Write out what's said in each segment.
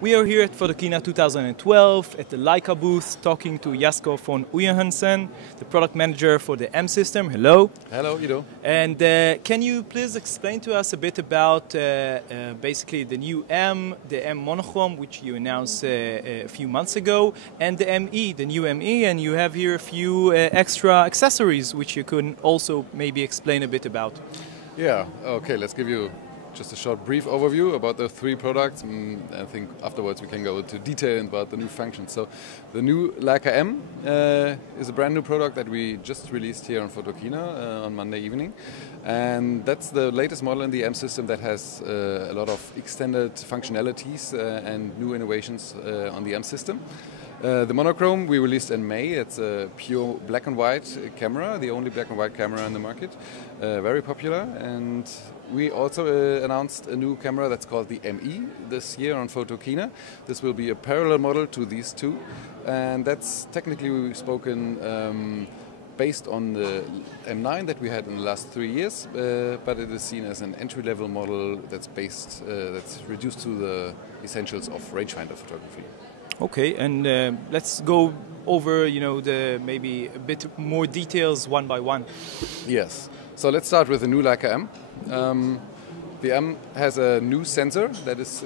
We are here at Photokina 2012 at the Leica booth talking to Jesko Von Oeynhausen, the product manager for the M system. Hello. Hello, Ido. And can you please explain to us a bit about basically the new M, the M Monochrome, which you announced a few months ago, and the ME, the new ME, and you have here a few extra accessories which you could also maybe explain a bit about. Yeah, okay, let's give you just a short brief overview about the three products. I think afterwards we can go into detail about the new functions. So the new Leica M is a brand new product that we just released here on Photokina on Monday evening. And that's the latest model in the M system that has a lot of extended functionalities and new innovations on the M system. The Monochrome we released in May. It's a pure black and white camera, the only black and white camera in the market. Very popular. And we also announced a new camera that's called the ME this year on Photokina. This will be a parallel model to these two. And that's technically spoken based on the M9 that we had in the last 3 years, but it is seen as an entry-level model that's reduced to the essentials of rangefinder photography. Okay, and let's go over, the maybe a bit more details one by one. Yes. So let's start with the new Leica M. The M has a new sensor that is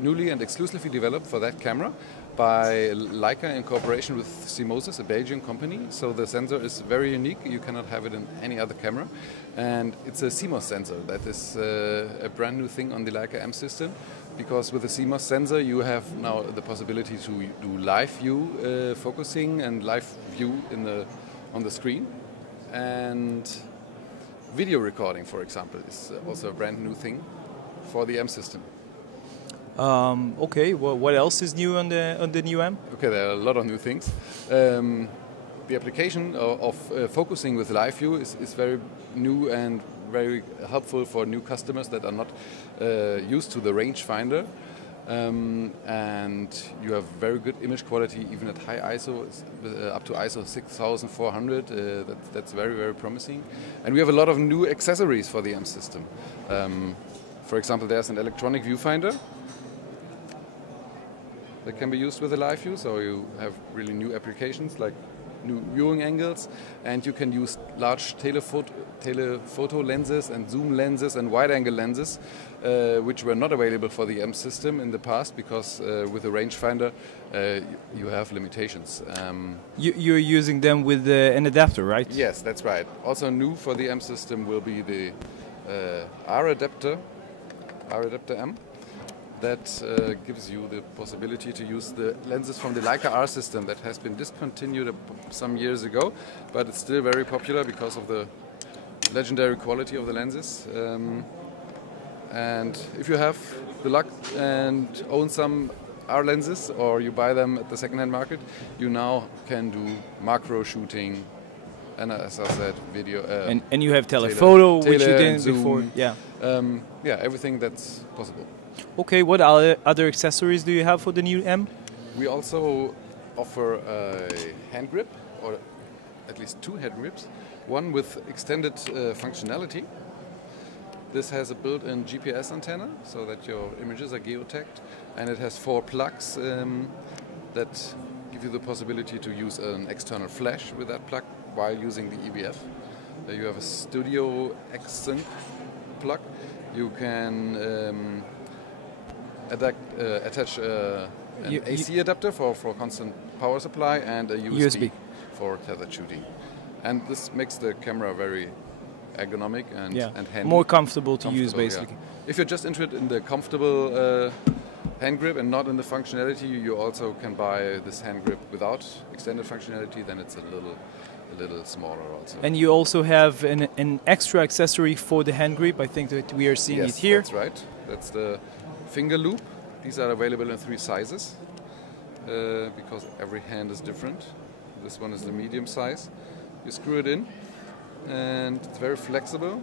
newly and exclusively developed for that camera by Leica in cooperation with Simosis, a Belgian company. So the sensor is very unique. You cannot have it in any other camera. And it's a CMOS sensor. That is a brand new thing on the Leica M system. Because with the CMOS sensor you have now the possibility to do live view focusing and live view on the screen. And video recording, for example, is also a brand new thing for the M system. Okay, well, what else is new on the new M? Okay, there are a lot of new things. The application of focusing with live view is very new and very helpful for new customers that are not used to the rangefinder. And you have very good image quality even at high ISO, up to ISO 6400. That's very, very promising. And we have a lot of new accessories for the M system. For example, there's an electronic viewfinder that can be used with a live view, so you have really new applications like new viewing angles, and you can use large telephoto lenses and zoom lenses and wide-angle lenses, which were not available for the M system in the past because with the rangefinder you have limitations. You're using them with an adapter, right? Yes, that's right. Also new for the M system will be the Sca Adapter M. That gives you the possibility to use the lenses from the Leica R system that has been discontinued some years ago, but it's still very popular because of the legendary quality of the lenses. And if you have the luck and own some R lenses, or you buy them at the second-hand market, you now can do macro shooting, and as I said, video. And you have telephoto, which you didn't zoom, before. Yeah. Yeah, everything that's possible. Okay, what other accessories do you have for the new M? We also offer a hand grip, or at least two hand grips. One with extended functionality. This has a built-in GPS antenna, so that your images are geotagged. And it has 4 plugs that give you the possibility to use an external flash with that plug while using the EVF. You have a Studio X-Sync plug. You can attach an AC adapter for constant power supply and a USB for tethered shooting. And this makes the camera very ergonomic and handy. More comfortable to use, basically. Yeah. If you're just interested in the comfortable hand grip and not in the functionality, you also can buy this hand grip without extended functionality, then it's a little smaller also. And you also have an extra accessory for the hand grip. I think that we are seeing it here. Yes, that's right. That's the finger loop. These are available in 3 sizes because every hand is different. This one is the medium size. You screw it in and it's very flexible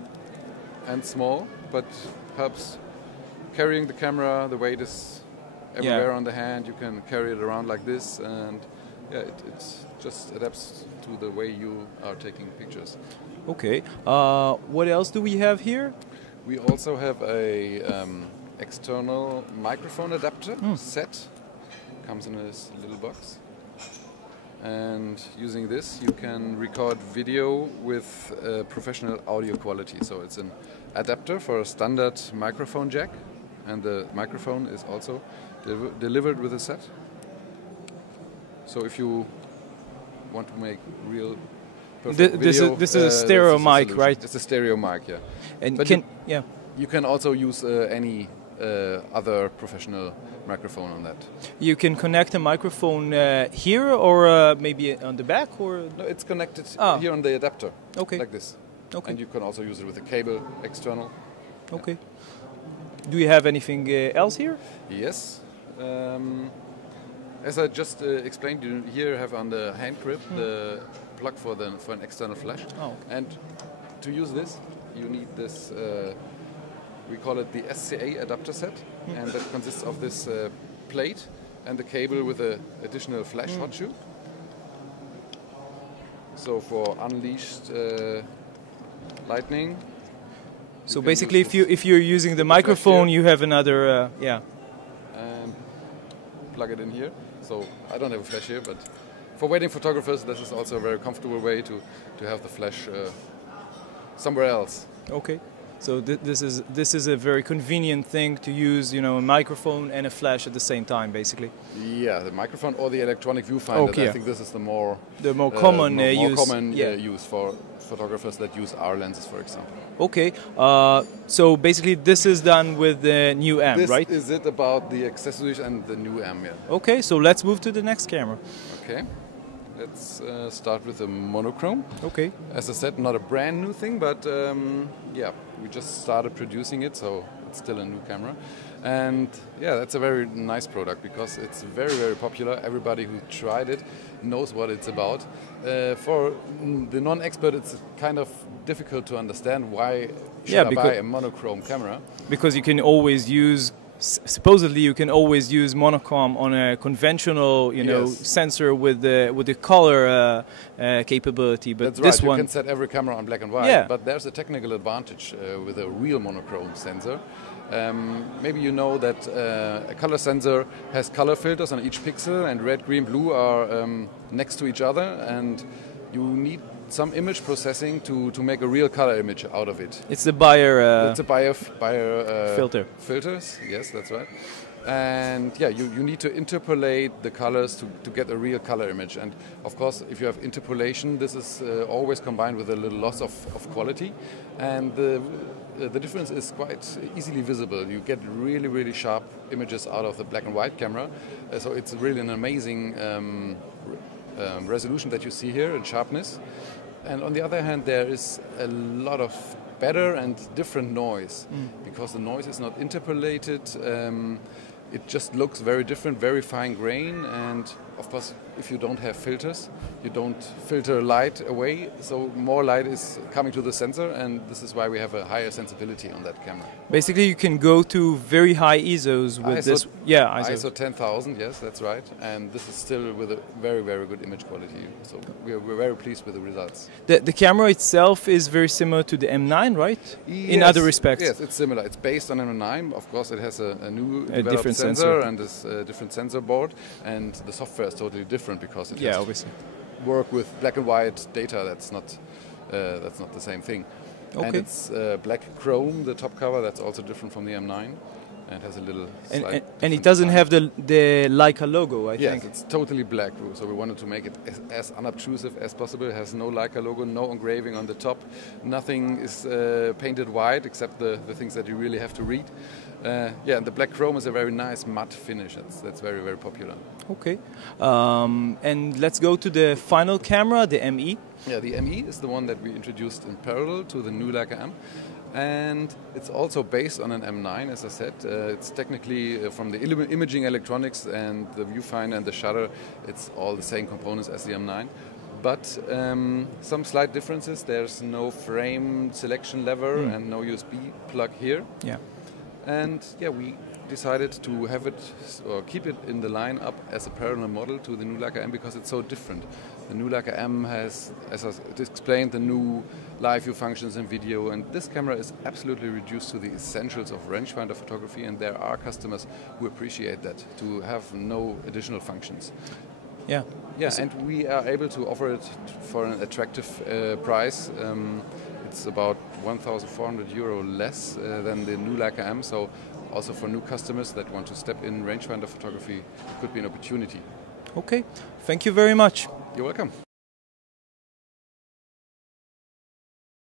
and small, but helps carrying the camera. The weight is everywhere on the hand. You can carry it around like this, and it just adapts to the way you are taking pictures. Okay. What else do we have here? We also have a external microphone adapter set. Comes in this little box. And using this, you can record video with professional audio quality. So it's an adapter for a standard microphone jack, and the microphone is also delivered with a set. So if you want to make real perfect video, this is a stereo mic, right? It's a stereo mic, yeah. And but you can also use any other professional microphone on that. You can connect a microphone here, or maybe on the back, or no, it's connected here on the adapter. Okay. Like this. Okay. And you can also use it with a cable external. Okay. Do you have anything else here? Yes. As I just explained, you here have on the hand grip the plug for an external flash. Oh, okay. And to use this, you need this. We call it the Sca Adapter set, and that consists of this plate and the cable with an additional flash hot shoe. So for unleashed lightning. So basically, if you're using the microphone, you have another And plug it in here. So I don't have a flash here, but for wedding photographers, this is also a very comfortable way to have the flash somewhere else. Okay. So this is a very convenient thing to use, you know, a microphone and a flash at the same time, basically. Yeah, the microphone or the electronic viewfinder. Okay, I think this is the more common use for photographers that use R lenses, for example. Okay. So basically, this is done with the new M, right? This is it about the accessories and the new M. Yeah. Okay. So let's move to the next camera. Okay. Let's start with the monochrome. Okay. As I said, not a brand new thing, but yeah, we just started producing it, so it's still a new camera. And yeah, that's a very nice product because it's very, very popular. Everybody who tried it knows what it's about. For the non-expert, it's kind of difficult to understand why should I buy a monochrome camera. Because you can always use. Supposedly, you can always use monochrome on a conventional, sensor with the color capability. But that's this right. one, you can set every camera on black and white. Yeah. But there's a technical advantage with a real monochrome sensor. Maybe you know that a color sensor has color filters on each pixel, and red, green, blue are next to each other, and you need some image processing to make a real color image out of it. It's the Bayer. It's a Bayer filter. Filters, yes, that's right. And yeah, you need to interpolate the colors to get a real color image. And of course, if you have interpolation, this is always combined with a little loss of quality. And the difference is quite easily visible. You get really, really sharp images out of the black and white camera. So it's really an amazing resolution that you see here and sharpness. And on the other hand, there is a lot of better and different noise because the noise is not interpolated. It just looks very different, very fine grain, and of course, if you don't have filters, you don't filter light away, so more light is coming to the sensor, and this is why we have a higher sensibility on that camera. Basically, you can go to very high ISOs with this. Yeah, ISO 10,000, yes, that's right, and this is still with a very, very good image quality, so we're very pleased with the results. The camera itself is very similar to the M9, right? Yes, in other respects? Yes, it's similar. It's based on M9. Of course, it has a new different sensor and this different sensor board, and the software is totally different because it has obviously work with black and white data. That's not the same thing. Okay. And it's black chrome, the top cover. That's also different from the M9. And has a little and it doesn't have the Leica logo, I think. Yes, it's totally black. So we wanted to make it as unobtrusive as possible. It has no Leica logo, no engraving on the top. Nothing is painted white except the things that you really have to read. Yeah, and the black chrome is a very nice matte finish. That's very, very popular. Okay. And let's go to the final camera, the ME. Yeah, the ME is the one that we introduced in parallel to the new Leica M. And it's also based on an M9, as I said. It's technically from the imaging electronics and the viewfinder and the shutter, it's all the same components as the M9. But some slight differences. There's no frame selection lever and no USB plug here. Yeah. And yeah, we decided to have it or keep it in the lineup as a parallel model to the new Leica M because it's so different. The new Leica M has, as I explained, the new live view functions in video, and this camera is absolutely reduced to the essentials of rangefinder photography, and there are customers who appreciate that, to have no additional functions. Yeah. Yeah, and we are able to offer it for an attractive price. It's about €1,400 less than the new Leica M, so also for new customers that want to step in rangefinder photography, it could be an opportunity. Okay, thank you very much. You're welcome.